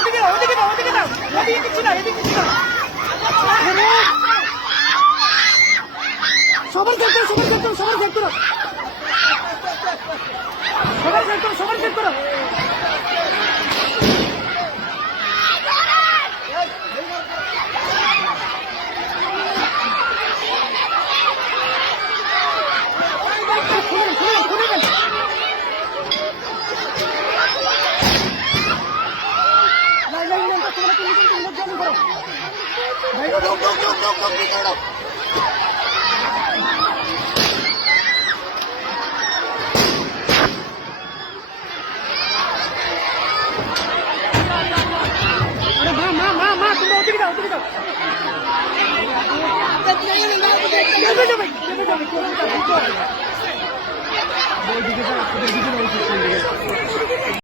ওদিকে দাও, ওদিকে দাও, ওদিকে দাও, ওদিকে কিছু না, এদিকে কিছু না। সবার চেক করো, সবার চেক করো, সবার চেক করো, সবার চেক করো, সবার চেক করো। ওদিকে যাও,